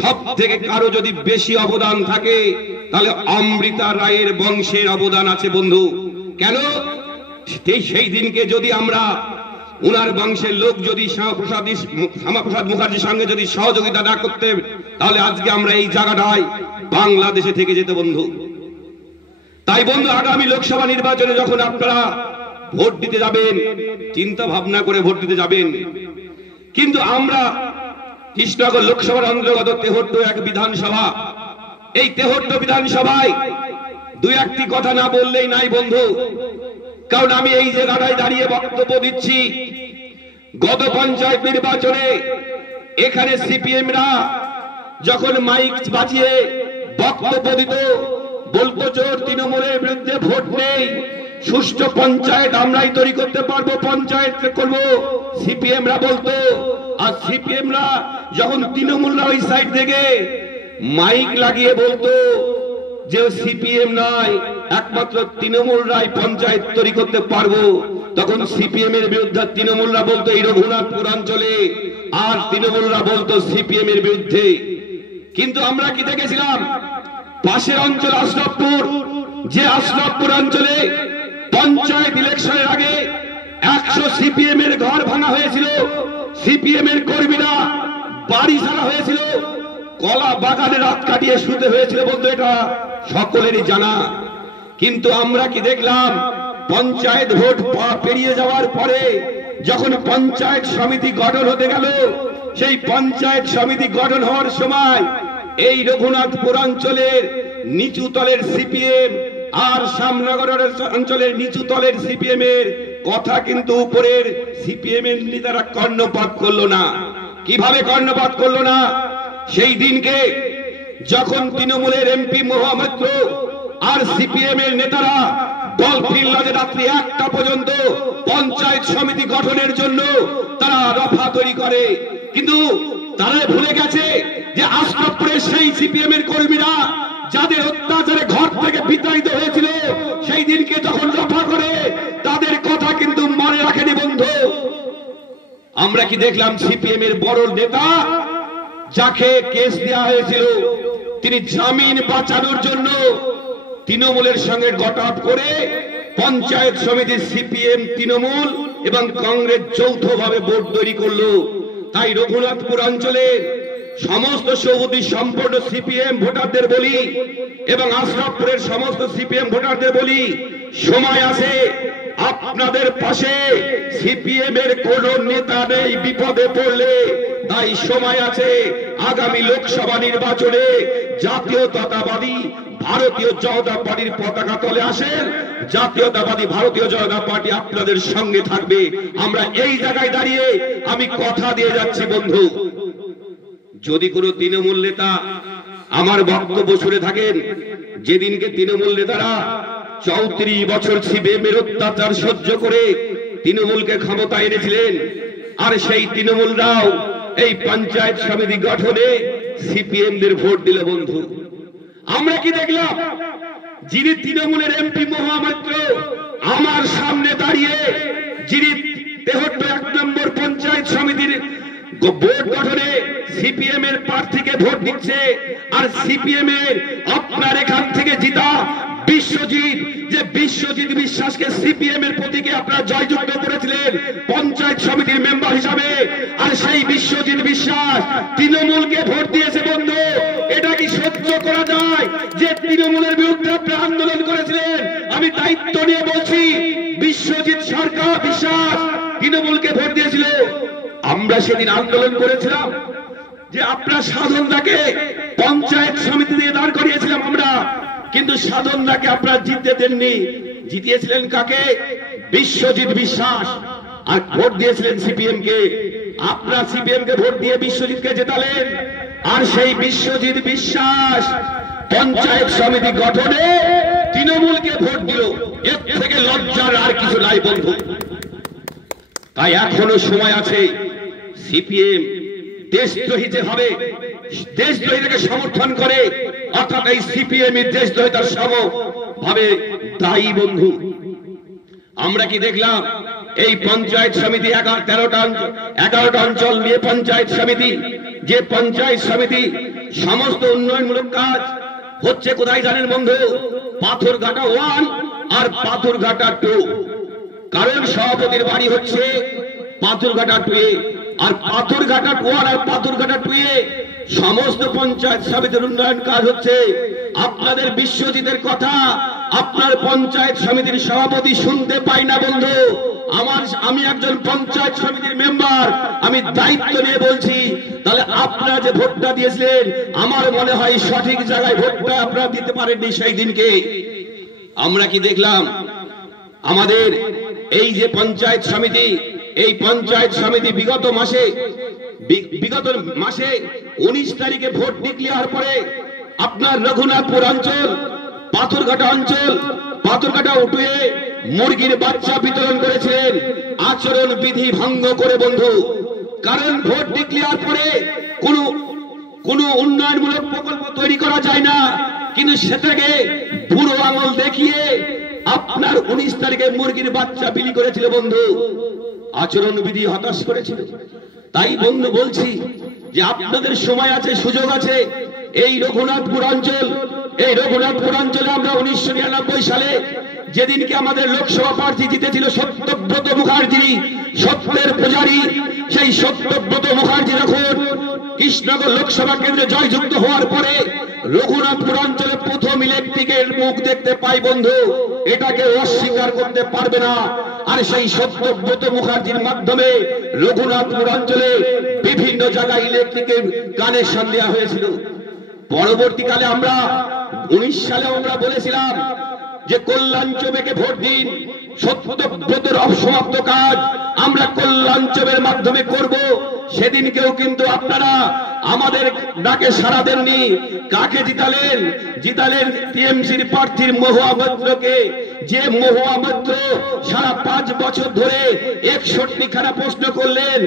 সব থেকে কারো যদি বেশি অবদান থাকে তাহলে অমৃতা রায়ের বংশের অবদান আছে বন্ধু। কেন? সেই দিনকে যদি আমরা উনার বংশের লোক যদি শ্যামাপ্রসাদ মুখার্জির সঙ্গে যদি সহযোগিতা না করতে, তাহলে আজকে আমরা এই জায়গাটায় বাংলাদেশে থেকে যেত বন্ধু। তাই বন্ধু, আগামী লোকসভা নির্বাচনে যখন আপনারা ভোট দিতে যাবেন, চিন্তা ভাবনা করে ভোট দিতে যাবেন। কিন্তু আমরা কৃষ্ণনগর লোকসভার অন্তর্গত ৭৩ বিধানসভা, এই ৭৩ বিধানসভায় দুই একটি কথা না বললেই নাই বন্ধু। কারণ আমি এই জায়গাটায় দাঁড়িয়ে বক্তব্য দিচ্ছি, গত পঞ্চায়েত নির্বাচনে এখানে সিপিএমরা যখন মাইক বাজিয়ে বক্তব্য দিত, বলতো জোর তৃণমূলের বিরুদ্ধে ভোট নেই, সুষ্ঠু পঞ্চায়েত আমরাই তৈরি করতে পারবো, পঞ্চায়েত করবো, সিপিএমরা বলতো। আর সিপিএমরা যখন তৃণমূলরা ওই সাইড থেকে মাইক লাগিয়ে বলতো যে সিপিএম নয়, একমাত্র তৃণমূলরাই পঞ্চায়েত তৈরি করতে পারবো, তখন সিপিএম এর বিরুদ্ধে তৃণমূলরা বলতো এই রঘুনাথপুর অঞ্চলে, আর তৃণমূলরা বলতো সিপিএম এর বিরুদ্ধে। কিন্তু আমরা কি দেখেছিলাম, পাশের অঞ্চল আশরাফপুর, যে আশরাফপুর অঞ্চলে পঞ্চায়েত ইলেকশনের আগে 100 সিপিএম এর ঘর ভাঙা হয়েছিল, সিপিএম এর কর্মীরা বাড়ি ছাড়া হয়েছিল, কলা বাগানে রাত কাটিয়ে শুতে হয়েছিল বন্ধু, এটা সকলেরই জানা। কিন্তু আমরা কি দেখলাম, পঞ্চায়েত ভোট পেরিয়ে যাওয়ার পরে যখন পঞ্চায়েত সমিতি গঠন হতে গেল, সেই পঞ্চায়েত সমিতি গঠন হওয়ার সময় এই রঘুনাথপুর অঞ্চলের নিচু তলের সিপিএম আর শ্যামনগর অঞ্চলের নিচু তলের সিপিএম এর কথা কিন্তু উপরের সিপিএম এর নেতারা কর্ণপাত করলো না। কিভাবে কর্ণপাত করলো না? সেই দিনকে যখন তৃণমূলের এমপি মহামাত্র আর সিপিএম এর নেতারা ডলফিন লজে রাত্রি 1টা পর্যন্ত পঞ্চায়েত সমিতি গঠনের জন্য তারা রফা তৈরি করে, কিন্তু তারা ভুলে গেছে যে আশরাফপুরের সেই সিপিএম এর কর্মীরা যাদের অত্যাচারে ঘর থেকে বিতাড়িত হয়েছিল, সেই দিনকে যখন রফা করে তাদের কথা কিন্তু মনে রাখেনি বন্ধু। আমরা কি দেখলাম, সিপিএম এর বড় নেতা যাকে কেস দেওয়া হয়েছিল, তিনি জামিন বাঁচানোর জন্য তৃণমূলের সঙ্গে গঠন করে পঞ্চায়েত সমিতির সিপিএম, তৃণমূল এবং কংগ্রেস যৌথভাবে বোর্ড তৈরি করলো। তাই রঘুনাথপুর অঞ্চলের সমস্ত সৌদি সম্পন্ন সিপিএম ভোটারদের বলি এবং আশরাফপুরের সমস্ত সিপিএম ভোটারদের বলি, সময় আছে, আপনাদের পাশে সিপিএম এর কোন নেতা নেই বিপদে পড়লে। তাই সময় আছে, আগামী লোকসভা নির্বাচনে জাতীয়তাবাদী ভারতীয় জনতা পার্টির পতাকা তলে আসেন, জাতীয়তাবাদী ভারতীয় জনতা পার্টি আপনাদের সঙ্গে থাকবে। আমরা এই জায়গায় দাঁড়িয়ে আমি কথা দিয়ে যাচ্ছি বন্ধু, যদি কোনো তৃণমূল নেতা আমার বক্তব্য শুনে থাকেন, যেদিনকে তৃণমূল নেতারা 34 বছর সিপিএম এর অত্যাচার সহ্য করে তৃণমূলকে ক্ষমতা এনেছিলেন, আর সেই তৃণমূলরাও এই পঞ্চায়েত সমিতি গঠনে সিপিএম দের ভোট দিল বন্ধু। আমরা কি দেখলাম, যিনি তৃণমূলের এমপি মহামাত্র আমার সামনে দাঁড়িয়ে, যিনি 73 নম্বর পঞ্চায়েত সমিতির ভোট গঠনে সিপিএম এর প্রার্থীকে ভোট দিচ্ছে, আর সিপিএম এর আপনার এখান থেকে জিতা বিশ্বজিৎ, যে বিশ্বজিৎ বিশ্বাসকে সিপিএম এর প্রতীকে আপনারা জয়যুক্ত করেছিলেন পঞ্চায়েত সমিতির মেম্বার হিসাবে, আর সেই বিশ্বজিৎ বিশ্বাস তৃণমূলকে ভোট দিয়েছে বন্ধু। এটা কি সহ্য করা যায় যে তৃণমূলের বিরুদ্ধে আপনারা আন্দোলন করেছিলেন? আমি দায়িত্ব নিয়ে বলছি, বিশ্বজিৎ সরকার বিশ্বাস তৃণমূলকে ভোট দিয়েছিল। আমরা সেদিন আন্দোলন করেছিলাম যে আপনার সাধনদাকে পঞ্চায়েত সমিতি দিয়ে দাঁড় করিয়েছিলাম আমরা, কিন্তু সাধনদাকে আপনারা জিততে দেননি। জিতিয়েছিলেন কাকে? বিশ্বজিৎ বিশ্বাস। আর ভোট দিয়েছিলেন সিপিএম কে। আপনারা সিপিএম কে ভোট দিয়ে বিশ্বজিৎকে জেতালেন, আর সেই বিশ্বজিৎ বিশ্বাস পঞ্চায়েত সমিতি গঠনে তৃণমূলকে ভোট দিল। এর থেকে লজ্জার আর কিছু নাই বন্ধু। তাই এখনো সময় আছে, সিপিএম দেশদ্রোহী যে হবে, দেশদ্রোহীকে সমর্থন করে, অর্থাৎ এই সিপিএম দেশদ্রোহিতার সমভাবে দায়ী বন্ধু। আমরা কি দেখলাম, এই পঞ্চায়েত সমিতি 11টা অঞ্চল নিয়ে পঞ্চায়েত সমিতি, যে পঞ্চায়েত সমিতি সমস্ত উন্নয়নমূলক কাজ হচ্ছে কোথায় জানেন বন্ধু? পাথরঘাটা 1 আর পাথরঘাটা 2। কারণ সভাপতির বাড়ি হচ্ছে পাথরঘাটা 2 এ, আর পাথরঘাটা 1 আর পাথরঘাটা 2 এ সমস্ত পঞ্চায়েত সমিতির উন্নয়ন কাজ হচ্ছে। আপনাদের বিশ্বজিতের কথা আপনার পঞ্চায়েত সমিতির সভাপতি শুনতে পাই না বন্ধু। আমি একজন পঞ্চায়েত সমিতির মেম্বার, আমি দায়িত্ব নিয়ে বলছি। তাহলে আপনারা যে ভোটটা দিয়েছিলেন, আমার মনে হয় সঠিক জায়গায় ভোটটা আপনারা দিতে পারেননি সেই দিনকে। আমরা কি দেখলাম? আমাদের এই যে পঞ্চায়েত সমিতি, এই পঞ্চায়েত সমিতি বিগত মাসে 19 তারিখে ভোট ডিক্লেয়ার পরে আপনার রঘুনাথপুর অঞ্চল, পাথরঘাটা অঞ্চল, পাথরঘাটা উঠে মুরগির বাচ্চা বিতরণ করেছিলেন আচরণ বিধি ভঙ্গ করে বন্ধু। কারণ ভোট ডিক্লেয়ার পরে কোন উন্নয়নমূলক প্রকল্প তৈরি করা যায় না, কিন্তু সেটাকে বুড়ো আঙুল দেখিয়ে আপনার 19 তারিখে মুরগির বাচ্চা বিলি করেছিল বন্ধু। আচরণ বিধি হতাশ করেছিল। তাই বন্ধু বলছি যে আপনাদের সময় আছে, সুযোগ আছে। এই রঘুনাথপুর অঞ্চলে আমরা 1999 সালে যেদিনকে আমাদের লোকসভা প্রার্থী জিতেছিল সত্যব্রত মুখার্জি, সত্যের পূজারী, সেই সত্যব্রত মুখার্জি যখন কৃষ্ণনগর লোকসভা কেন্দ্রে জয়যুক্ত হওয়ার পরে রঘুনাথপুর অঞ্চলে প্রথম ইলেকট্রিকের মুখ দেখতে পাই বন্ধু, এটাকে অস্বীকার করতে পারবে না। আর সেই সত্যব্রত মুখার্জির মাধ্যমে রঘুনাথপুর অঞ্চলে বিভিন্ন জায়গায় ইলেকট্রিকের কানেকশন দেওয়া হয়েছিল। পরবর্তীকালে আমরা 19 সালে আমরা বলেছিলাম যে কল্যাণ চৌবেকে ভোট দিন, সত্যব্রতের অসমাপ্ত কাজ আমরা কল্যাণ চৌবের মাধ্যমে করব। সেদিনকেও কিন্তু আপনারা আমাদের ডাকে সাড়া দেননি। কাকে জিতালেন টিএমসির প্রার্থীর মহুয়া মৈত্রকে, যে মহুয়া মৈত্র সারা 5 বছর ধরে 61খানা প্রশ্ন করলেন।